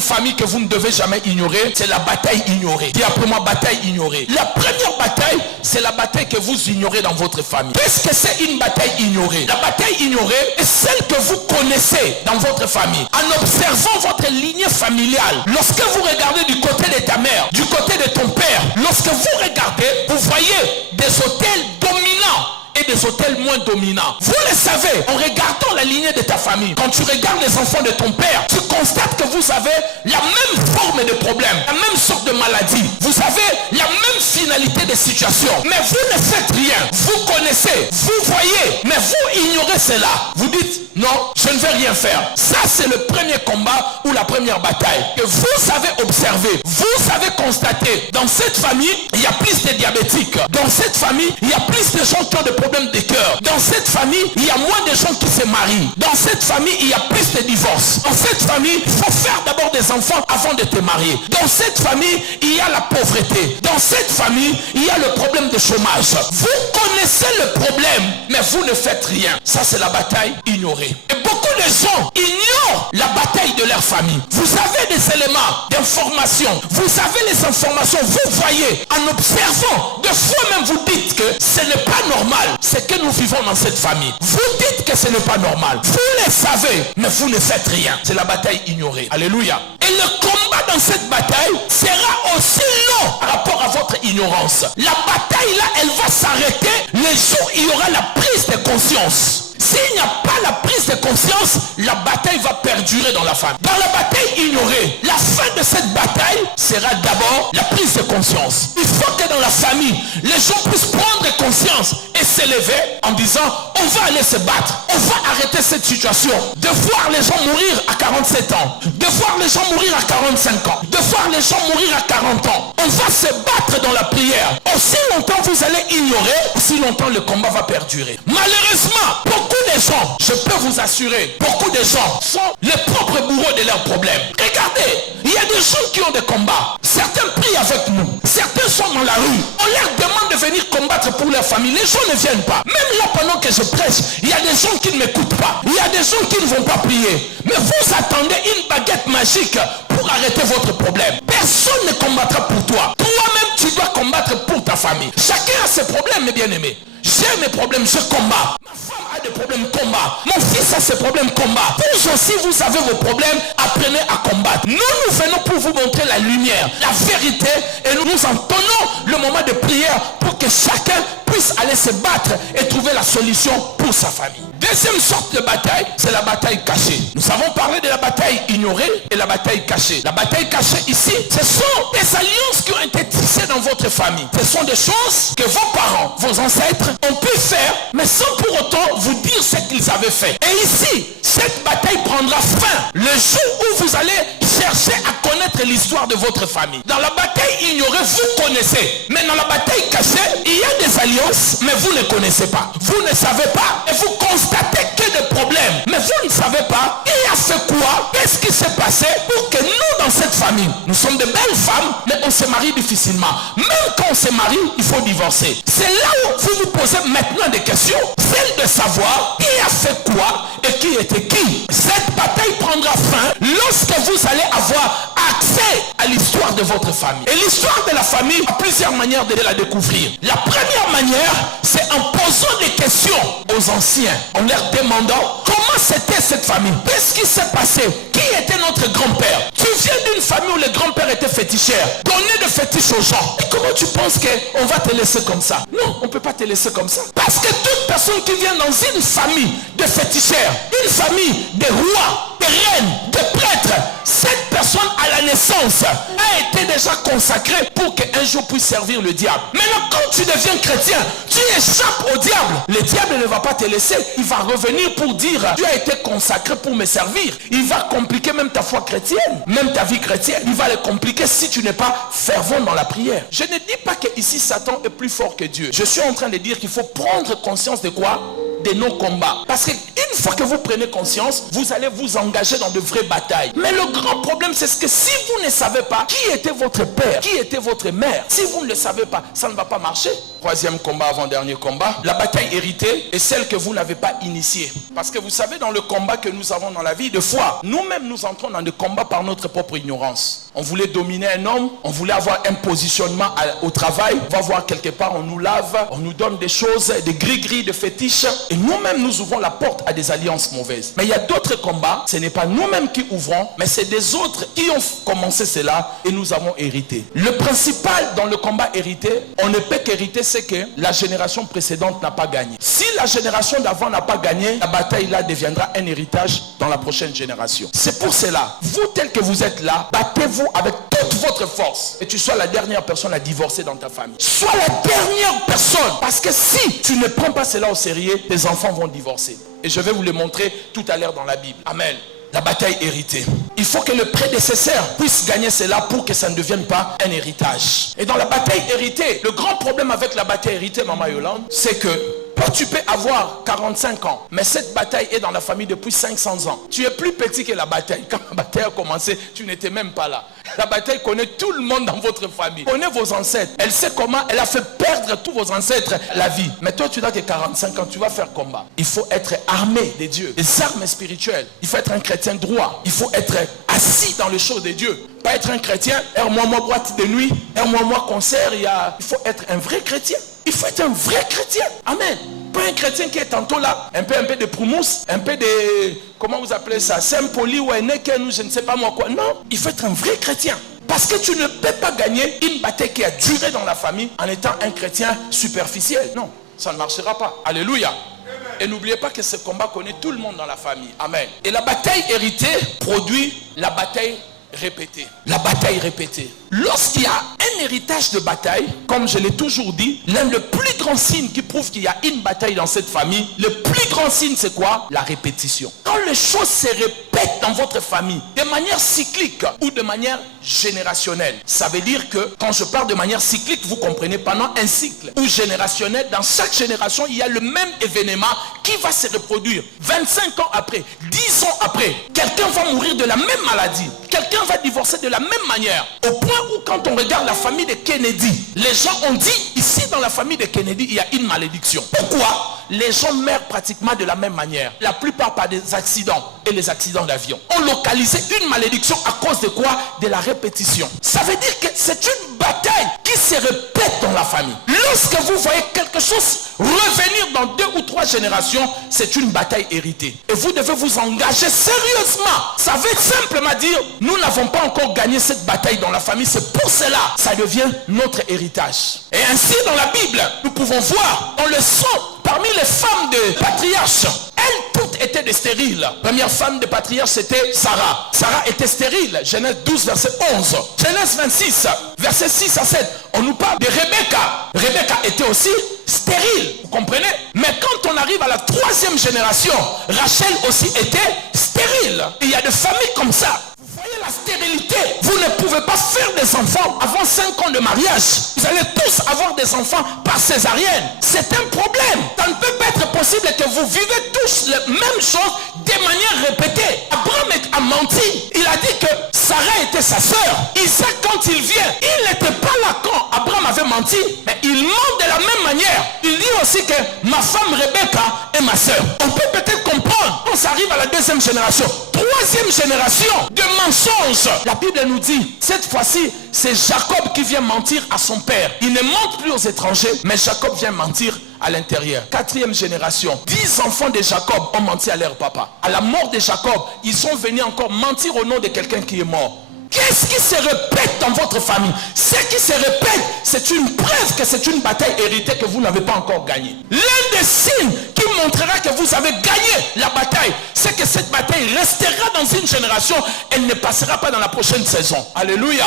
une famille que vous ne devez jamais ignorer, c'est la bataille ignorée. Dis après moi, bataille ignorée. La première bataille, c'est la bataille que vous ignorez dans votre famille. Qu'est-ce que c'est une bataille ignorée? La bataille ignorée est celle que vous connaissez dans votre famille. En observant votre lignée familiale, lorsque vous regardez du côté de ta mère, du côté de ton père, lorsque vous regardez, vous voyez des hôtels dominants et des hôtels moins dominants. Vous le savez, en regardant la lignée de ta famille, quand tu regardes les enfants de ton père, tu constates que vous avez la même forme de problème, la même sorte de maladie. Vous avez la même finalité de situation. Mais vous ne faites rien. Vous connaissez, vous voyez, mais vous ignorez cela. Vous dites, non, je ne vais rien faire. Ça, c'est le premier combat ou la première bataille que vous avez observé. Vous avez constaté, dans cette famille, il y a plus de diabétiques. Dans cette famille, il y a plus de gens qui ont des problèmes de cœur. Dans cette famille, il y a moins de gens qui se marient. Dans cette famille, il y a plus de divorces. Dans cette famille, il faut faire d'abord des enfants avant de te marier. Dans cette famille, il y a la pauvreté. Dans cette famille, il y a le problème de chômage. Vous connaissez le problème, mais vous ne faites rien. Ça, c'est la bataille ignorée. Et beaucoup de gens ignorent la bataille de leur famille. Vous avez des éléments d'information. Vous avez les informations. Vous voyez, en observant, de fois même vous dites que ce n'est pas normal. C'est que nous vivons dans cette famille. Vous dites que ce n'est pas normal. Vous le savez, mais vous ne faites rien. C'est la bataille ignorée. Alléluia. Et le combat dans cette bataille sera aussi long par rapport à votre ignorance. La bataille là, elle va s'arrêter le jour où il y aura la prise de conscience. S'il n'y a pas la prise de conscience, la bataille va perdurer dans la famille. Dans la bataille ignorée, la fin de cette bataille sera d'abord la prise de conscience. Il faut que dans la famille, les gens puissent prendre conscience et s'élever en disant, on va aller se battre. On va arrêter cette situation. De voir les gens mourir à 47 ans. De voir les gens mourir à 45 ans. De voir les gens mourir à 40 ans. On va se battre dans la prière. Aussi longtemps vous allez ignorer, aussi longtemps le combat va perdurer. Malheureusement, beaucoup de gens, je peux vous assurer, beaucoup de gens sont les propres bourreaux de leurs problèmes. Regardez, il y a des gens qui ont des combats. Certains prient avec nous. Certains sont dans la rue. On leur demande de venir combattre pour leur famille. Les gens ne viennent pas. Même là, pendant que je prêche, il y a des gens qui ne m'écoutent pas. Il y a des gens qui ne vont pas prier. Mais vous attendez une baguette magique pour arrêter votre problème. Personne ne combattra pour toi. Toi-même, tu dois combattre pour ta famille. Chacun a ses problèmes, mes bien-aimés. J'ai mes problèmes, je combats. Ma femme a des problèmes, combat. Mon fils a ses problèmes, combat. Vous aussi, vous avez vos problèmes, apprenez à combattre. Nous venons pour vous montrer la lumière, la vérité, et nous entendons le moment de prière pour que chacun puisse aller se battre et trouver la solution pour sa famille. Deuxième sorte de bataille, c'est la bataille cachée. Nous avons parlé de la bataille ignorée et la bataille cachée. La bataille cachée ici, ce sont des alliances qui ont été tissées dans votre famille. Ce sont des choses que vos parents, vos ancêtres ont pu faire, mais sans pour autant vous dire ce qu'ils avaient fait. Et ici, cette bataille prendra fin le jour où vous allez chercher à connaître l'histoire de votre famille. Dans la bataille ignorée, vous connaissez. Mais dans la bataille cachée, il y a des alliances, mais vous ne connaissez pas. Vous ne savez pas et vous constatez que des problèmes. Mais vous ne savez pas, il a fait quoi? Qu'est-ce qui s'est passé pour que nous, dans cette famille, nous sommes de belles femmes, mais on se marie difficilement. Même quand on se marie, il faut divorcer. C'est là où vous vous posez maintenant des questions. Celle de savoir qui a fait quoi et qui était qui. Cette bataille prendra fin lorsque vous allez avoir accès à l'histoire de votre famille. Et l'histoire de la famille a plusieurs manières de la découvrir. La première manière, c'est en posant des questions aux anciens, en leur demandant comment c'était cette famille. Qu'est-ce qui s'est passé? Qui était notre grand-père? Tu viens d'une famille où le grand-père était féticheur. Donner de fétiches aux gens. Et comment tu penses qu'on va te laisser comme ça? Non, on ne peut pas te laisser comme ça. Parce que toute personne qui vient dans une famille de féticheurs, une famille de rois, de reines, de prêtres, cette personne à la naissance a été déjà consacrée pour qu'un jour puisse servir le diable. Maintenant, quand tu deviens chrétien, tu échappes au diable. Le diable ne va pas te laisser. Il va revenir pour dire, tu as été consacré pour me servir. Il va compliquer même ta foi chrétienne, même ta vie chrétienne. Il va le compliquer si tu n'es pas fervent dans la prière. Je ne dis pas que ici Satan est plus fort que Dieu. Je suis en train de dire qu'il faut prendre conscience de quoi? de nos combats. Parce qu'une fois que vous prenez conscience, vous allez vous engager dans de vraies batailles. Mais le grand problème, c'est que si vous ne savez pas qui était votre père, qui était votre mère, si vous ne le savez pas, ça ne va pas marcher. Troisième combat, avant-dernier combat, la bataille héritée est celle que vous n'avez pas initiée. Parce que vous savez, dans le combat que nous avons dans la vie, de foi, nous-mêmes nous entrons dans le combat par notre propre ignorance. On voulait dominer un homme, on voulait avoir un positionnement au travail, on va voir quelque part, on nous lave, on nous donne des choses, des gris-gris, des fétiches, et nous-mêmes nous ouvrons la porte à des alliances mauvaises. Mais il y a d'autres combats, ce n'est pas nous-mêmes qui ouvrons, mais c'est des autres qui ont commencé cela et nous avons hérité. Le principal dans le combat hérité, on ne peut qu'hériter, c'est que la génération précédente n'a pas gagné. Si la génération d'avant n'a pas gagné, la bataille là deviendra un héritage dans la prochaine génération. C'est pour cela, vous tel que vous êtes là, battez-vous avec toute votre force. Et tu sois la dernière personne à divorcer dans ta famille. Sois la dernière personne. Parce que si tu ne prends pas cela au sérieux, tes enfants vont divorcer. Et je vais vous le montrer tout à l'heure dans la Bible. Amen. La bataille héritée. Il faut que le prédécesseur puisse gagner cela pour que ça ne devienne pas un héritage. Et dans la bataille héritée, le grand problème avec la bataille héritée, Maman Yolande, c'est que toi, tu peux avoir 45 ans, mais cette bataille est dans la famille depuis 500 ans. Tu es plus petit que la bataille. Quand la bataille a commencé, tu n'étais même pas là. La bataille connaît tout le monde dans votre famille. Connaît vos ancêtres. Elle sait comment elle a fait perdre tous vos ancêtres la vie. Mais toi, tu n'as que 45 ans, tu vas faire combat. Il faut être armé de Dieu. Des armes spirituelles. Il faut être un chrétien droit. Il faut être assis dans les choses de Dieu. Pas être un chrétien, moi boîte de nuit, moi concert. Il faut être un vrai chrétien. Il faut être un vrai chrétien. Amen. Pas un chrétien qui est tantôt là, un peu de proumousse, un peu de, comment vous appelez ça, Saint-Poli ou un Eken ou je ne sais pas moi quoi. Non, il faut être un vrai chrétien. Parce que tu ne peux pas gagner une bataille qui a duré dans la famille en étant un chrétien superficiel. Non, ça ne marchera pas. Alléluia. Et n'oubliez pas que ce combat connaît tout le monde dans la famille. Amen. Et la bataille héritée produit la bataille répétée. La bataille répétée. Lorsqu'il y a un héritage de bataille, comme je l'ai toujours dit, l'un des plus grands signes qui prouve qu'il y a une bataille dans cette famille, le plus grand signe c'est quoi? La répétition. Quand les choses se répètent dans votre famille, de manière cyclique ou de manière générationnelle, ça veut dire que quand je parle de manière cyclique, vous comprenez, pendant un cycle ou générationnel, dans chaque génération, il y a le même événement qui va se reproduire. 25 ans après, 10 ans après, quelqu'un va mourir de la même maladie. Quelqu'un va divorcer de la même manière. Au point où quand on regarde la famille de Kennedy, les gens ont dit, ici dans la famille de Kennedy, il y a une malédiction. Pourquoi? Les gens meurent pratiquement de la même manière. La plupart par des accidents et les accidents d'avion. On localisait une malédiction à cause de quoi? De la répétition. Ça veut dire que c'est une bataille qui se répète dans la famille. Lorsque vous voyez quelque chose revenir dans 2 ou 3 générations, c'est une bataille héritée. Et vous devez vous engager sérieusement. Ça veut simplement dire, nous n'avons pas encore gagné cette bataille dans la famille. C'est pour cela, ça devient notre héritage. Et ainsi, dans la Bible, nous pouvons voir, on le sent, parmi les femmes de patriarches, elles toutes étaient des stériles. Première femme de patriarche, c'était Sarah. Sarah était stérile. Genèse 12, verset 11. Genèse 26, verset 6 à 7. On nous parle de Rebecca. Rebecca était aussi stérile. Vous comprenez? Mais quand on arrive à la 3e génération, Rachel aussi était stérile. Et il y a des familles comme ça. Vous voyez la stérilité. Vous ne pouvez pas faire des enfants avant 5 ans de mariage. Vous allez tous avoir des enfants par césarienne. C'est un problème. Ça ne peut pas être possible que vous vivez tous la même chose de manière répétée. Abraham a menti. Il a dit que Sarah était sa sœur. Isaac, quand il vient, il n'était pas là quand Abraham avait menti. Mais il ment de la même manière. Il dit aussi que ma femme Rebecca est ma sœur. On peut peut-être comprendre. On s'arrive à la 2e génération. 3e génération de mensonges. La Bible nous dit, cette fois-ci, c'est Jacob qui vient mentir à son père. Il ne ment plus aux étrangers, mais Jacob vient mentir à l'intérieur. 4e génération. 10 enfants de Jacob ont menti à leur papa. À la mort de Jacob, ils sont venus encore mentir au nom de quelqu'un qui est mort. Qu'est-ce qui se répète dans votre famille? Ce qui se répète, c'est une preuve que c'est une bataille héritée que vous n'avez pas encore gagnée. L'un des signes qui montrera que vous avez gagné la bataille, c'est que cette bataille restera dans une génération, elle ne passera pas dans la prochaine saison. Alléluia.